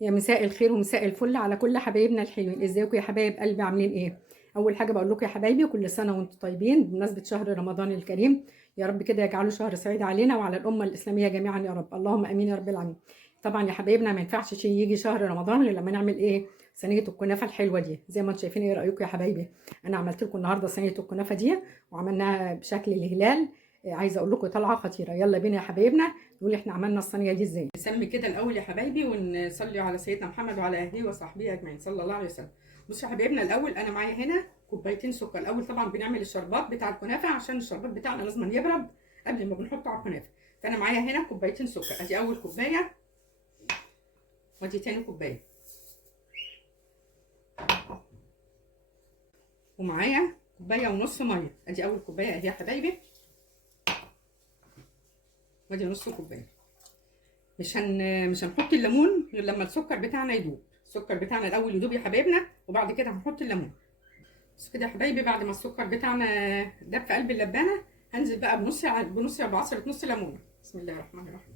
يا مساء الخير ومساء الفل على كل حبايبنا الحلوين. ازيكم يا حبايب قلبي؟ عاملين ايه؟ اول حاجه بقول لكم يا حبايبي كل سنه وانتم طيبين بمناسبه شهر رمضان الكريم. يا رب كده يجعله شهر سعيد علينا وعلى الامه الاسلاميه جميعا يا رب، اللهم امين يا رب العالمين. طبعا يا حبايبنا ما ينفعش شيء يجي شهر رمضان غير لما نعمل ايه؟ صينيه الكنافه الحلوه دي زي ما انتم شايفين. ايه رايكم يا حبايبي؟ انا عملت لكم النهارده صينيه الكنافه دي وعملناها بشكل الهلال. عايزه اقول لكم طلعه خطيره. يلا بينا يا حبايبنا نقول احنا عملنا الصينيه دي ازاي. نسمي كده الاول يا حبايبي ونصلي على سيدنا محمد وعلى اهله وصحبه اجمعين صلى الله عليه وسلم. بصوا يا حبايبنا، الاول انا معايا هنا كوبايتين سكر. الاول طبعا بنعمل الشربات بتاع الكنافه عشان الشربات بتاعنا لازم يبرد قبل ما بنحطه على الكنافه. فانا معايا هنا كوبايتين سكر، ادي اول كوبايه وادي تاني كوبايه، ومعايا كوبايه ونص ميه. ادي اول كوبايه اهي يا حبايبي، وادي نص كوبايه. مش هنحط الليمون غير لما السكر بتاعنا يدوب. السكر بتاعنا الاول يدوب يا حبايبنا وبعد كده هنحط الليمون. بس كده يا حبايبي، بعد ما السكر بتاعنا داب في قلب اللبانه هنزل بقى بنص بعصره نص ليمونه. بسم الله الرحمن الرحيم.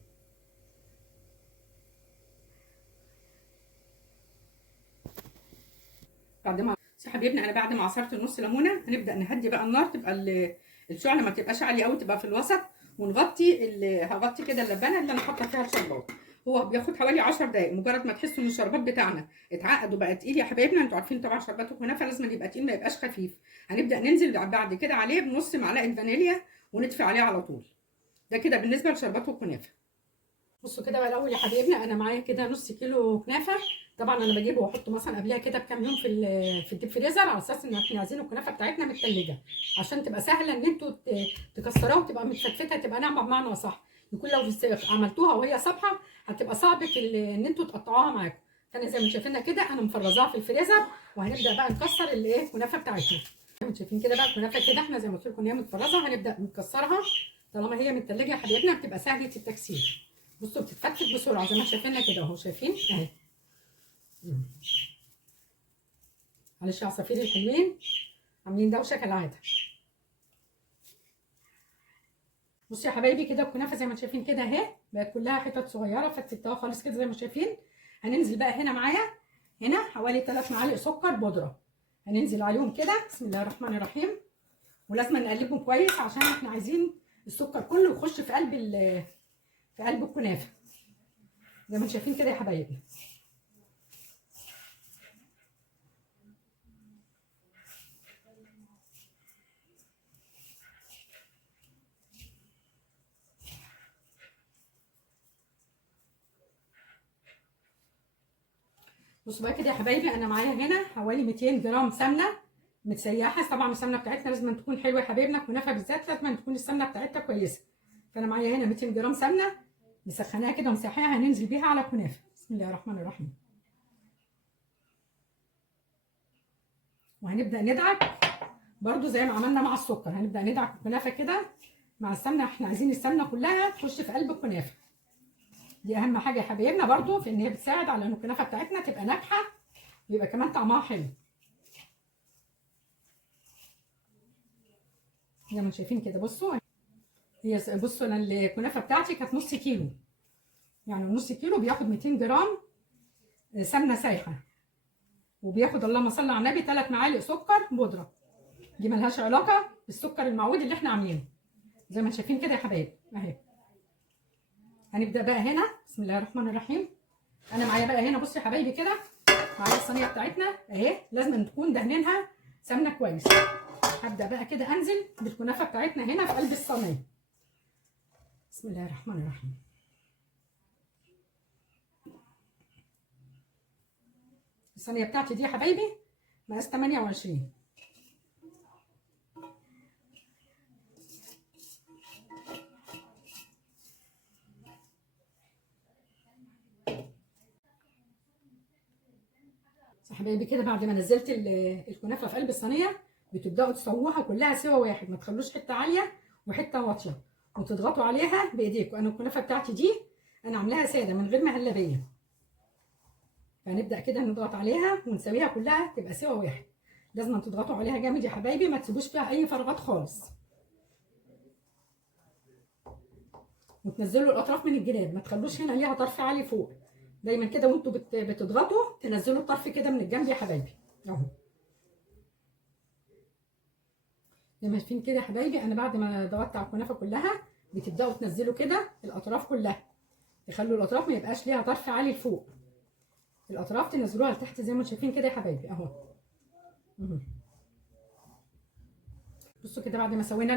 بعد ما يا حبايبنا انا بعد ما عصرت النص ليمونه هنبدا نهدي بقى النار، تبقى الشعله ما تبقاش عاليه قوي، تبقى في الوسط. هغطي كده اللبانه اللي انا حاطه فيها الشربات. هو بياخد حوالي 10 دقائق. مجرد ما تحسوا ان الشربات بتاعنا اتعقد وبقى تقيل يا حبايبنا، انتوا عارفين طبعا شربات الكنافه لازم يبقى تقيل ما يبقاش خفيف. هنبدا ننزل بعد كده عليه بنص معلقه فانيليا ونطفي عليه على طول. ده كده بالنسبه لشربات الكنافه. بصوا كده بقى الاول يا حبايبنا، انا معايا كده نص كيلو كنافه. طبعا انا بجيبه واحطه مثلا قبلها كده بكام يوم في الديب فريزر، على اساس ان احنا عايزين الكنافه بتاعتنا متلجه عشان تبقى سهله ان انتوا تكسروها وتبقى متفتفته، تبقى ناعمه بمعنى اصح. يكون لو عملتوها وهي صبحه هتبقى صعب ان انتوا تقطعوها معاكم. فانا زي ما شايفينها كده انا مفرزاها في الفريزر، وهنبدا بقى نكسر الكنافه بتاعتنا. زي ما شايفين كده بقى الكنافه كده احنا زي ما قلت لكم ان هي متفرزه، هنبدا نكسرها. طالما هي متلجه يا حبايبنا بتبقى سهله التكسير. بصوا بتتفتت بسرعه زي ما شايفينها كده اهو، شايفين اهي. معلش يا عصافير الحلوين عاملين دوشه كالعاده. بصوا يا حبايبي كده الكنافه زي ما شايفين كده اهي بقت كلها حتت صغيره، فتفتها خالص كده زي ما شايفين. هننزل بقى هنا معايا هنا حوالي 3 معالق سكر بودره، هننزل عليهم كده بسم الله الرحمن الرحيم. ولازم نقلبهم كويس عشان احنا عايزين السكر كله يخش في قلب الكنافه زي ما شايفين كده يا حبايبي. بصوا بقى كده يا حبايبي، انا معايا هنا حوالي 200 جرام سمنه متسيحه. طبعا السمنه بتاعتنا لازم تكون حلوه يا حبايبنا، الكنافه بالذات لازم تكون السمنه بتاعتها كويسه. فانا معايا هنا 200 جرام سمنه مسخناها كده ومسيحاها، هننزل بيها على الكنافه. بسم الله الرحمن الرحيم. وهنبدا ندعك برده زي ما عملنا مع السكر، هنبدا ندعك الكنافه كده مع السمنه. احنا عايزين السمنه كلها تخش في قلب الكنافه، دي اهم حاجه يا حبايبنا برده، في ان هي بتساعد على ان الكنافه بتاعتنا تبقى ناجحه ويبقى كمان طعمها حلو. زي ما شايفين كده بصوا بصوا انا الكنافه بتاعتي كانت نص كيلو، يعني نص كيلو بياخد 200 جرام سمنه سايحه، وبياخد اللهم صل على النبي 3 معالق سكر بودره. دي ملهاش علاقه بالسكر المعود اللي احنا عاملينه. زي ما شايفين كده يا حبايبي اهي. هنبدا بقى هنا بسم الله الرحمن الرحيم. انا معايا بقى هنا بصوا يا حبايبي كده معايا الصينيه بتاعتنا اهي، لازم نكون دهنينها سمنه كويس. هبدا بقى كده انزل بالكنافه بتاعتنا هنا في قلب الصينيه. بسم الله الرحمن الرحيم. الصينيه بتاعتي دي يا حبايبي مقاس 28. يا حبايبي كده بعد ما نزلت الكنافه في قلب الصينيه بتبداوا تسووها كلها سوا واحد، ما تخلوش حته عاليه وحته واطيه، وتضغطوا عليها بايديكم. انا الكنافه بتاعتي دي انا عاملاها ساده من غير مهلبيه، فهنبدا كده نضغط عليها ونسويها كلها تبقى سوا واحد. لازم تضغطوا عليها جامد يا حبايبي، ما تسيبوش فيها اي فراغات خالص، وتنزلوا الاطراف من الجناب، ما تخلوش هنا ليها طرف عالي فوق، دايما كده وانتوا بتضغطوا تنزلوا الطرف كده من الجنب يا حبايبي اهو. زي ما شايفين كده يا حبايبي، انا بعد ما ضغطت على الكنافه كلها بتبداوا تنزلوا كده الاطراف كلها، تخلوا الاطراف ما يبقاش ليها طرف عالي لفوق، الاطراف تنزلوها لتحت زي ما شايفين كده يا حبايبي اهو. بصوا كده بعد ما سوينا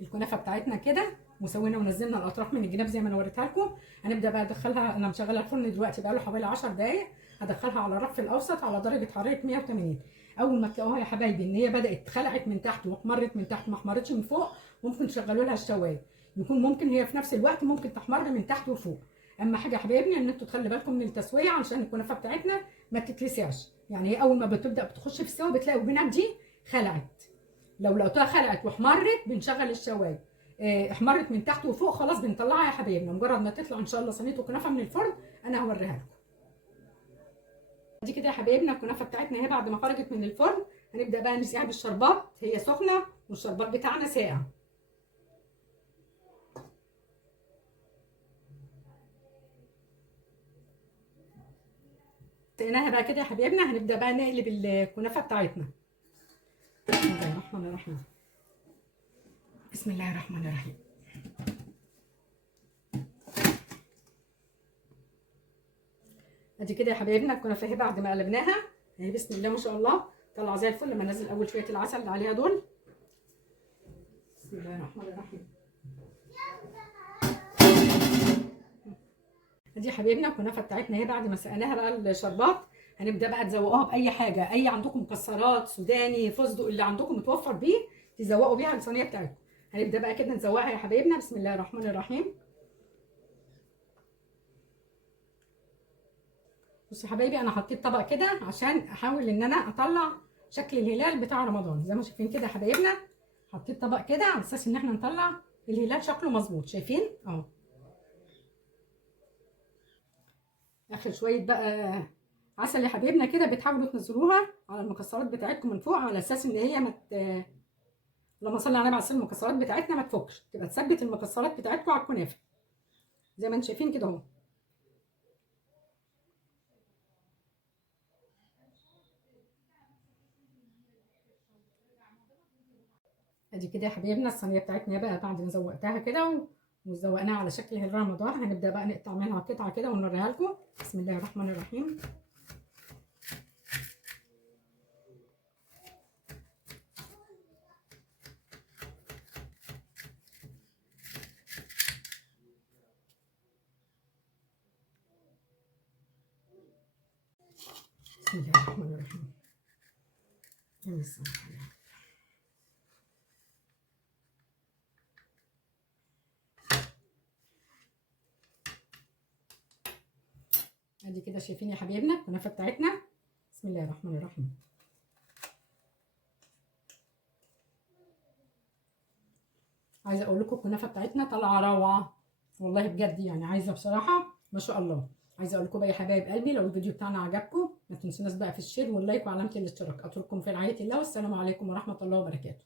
الكنافه بتاعتنا كده وسوينا ونزلنا الاطراف من الجناب زي ما انا وريتها لكم، هنبدا بقى ندخلها. انا مشغله الفرن دلوقتي بقى له حوالي 10 دقائق، هدخلها على الرف الاوسط على درجه حراره 180. اول ما تلاقوها يا حبايبي ان هي بدات خلعت من تحت واحمرت من تحت ما احمرتش من فوق، ممكن تشغلوا لها الشوايه، يكون ممكن هي في نفس الوقت ممكن تحمر من تحت وفوق. اهم حاجه يا حبايبي ان انتوا تخلي بالكم من التسويه علشان الكنافه بتاعتنا ما تتلسعش، يعني هي اول ما بتبدا بتخش في السوا بتلاقوا الجناب دي خلعت، لو لقيتها خلعت واحمرت بنشغل الشوايه، احمرت من تحت وفوق خلاص بنطلعها يا حبايبنا. مجرد ما تطلع ان شاء الله صينيه الكنافه من الفرن انا هوريها لكم. دي كده يا حبايبنا الكنافه بتاعتنا اهي بعد ما خرجت من الفرن، هنبدا بقى نسقيها بالشربات، هي سخنه والشربات بتاعنا ساقع. سقيناها بقى كده يا حبايبنا، هنبدا بقى نقلب الكنافه بتاعتنا. بسم الله الرحمن الرحيم. بسم الله الرحمن الرحيم. ادي كده يا حبايبنا الكنافه اهي بعد ما قلبناها اهي، بسم الله ما شاء الله طلع زي الفل. لما انزل اول شويه العسل اللي عليها دول، بسم الله الرحمن الرحيم. ادي يا حبايبنا الكنافه بتاعتنا اهي بعد ما سقناها بقى الشربات، هنبدا بقى تزوقوها باي حاجه، اي عندكم مكسرات سوداني فستق اللي عندكم متوفر بيه تزوقوا بيها الصينيه بتاعتكم. هنبدا بقى كده نزوقها يا حبايبنا، بسم الله الرحمن الرحيم. بصوا يا حبايبي انا حطيت طبق كده عشان احاول ان انا اطلع شكل الهلال بتاع رمضان، زي ما شايفين كده يا حبايبنا حطيت طبق كده على اساس ان احنا نطلع الهلال شكله مظبوط، شايفين اهو. اخر شويه بقى عسل يا حبايبنا كده بتحاولوا تنزلوها على المكسرات بتاعتكم من فوق على اساس ان هي اللهم صل على النبي على المكسرات بتاعتنا ما تفكش، تبقى تثبت المكسرات بتاعتكم على الكنافه زي ما انتم شايفين كده اهو. ادي كده يا حبايبنا الصينيه بتاعتنا بقى بعد ما زوقتها كده وزوقناها على شكل هلال رمضان، هنبدا بقى نقطع منها قطعه كده ونوريها لكم. بسم الله الرحمن الرحيم. بسم الله الرحمن الرحيم. ادي كده شايفين يا حبايبنا الكنافه بتاعتنا، بسم الله الرحمن الرحيم. عايزه اقول لكم الكنافه بتاعتنا طالعه روعه والله بجد، يعني عايزه بصراحه ما شاء الله. عايزه اقول لكم بقى يا حبايب قلبي لو الفيديو بتاعنا عجبكم ما تنسوناش بقى في الشير واللايك وعلامه الاشتراك. اترككم في رعايه الله والسلام عليكم ورحمه الله وبركاته.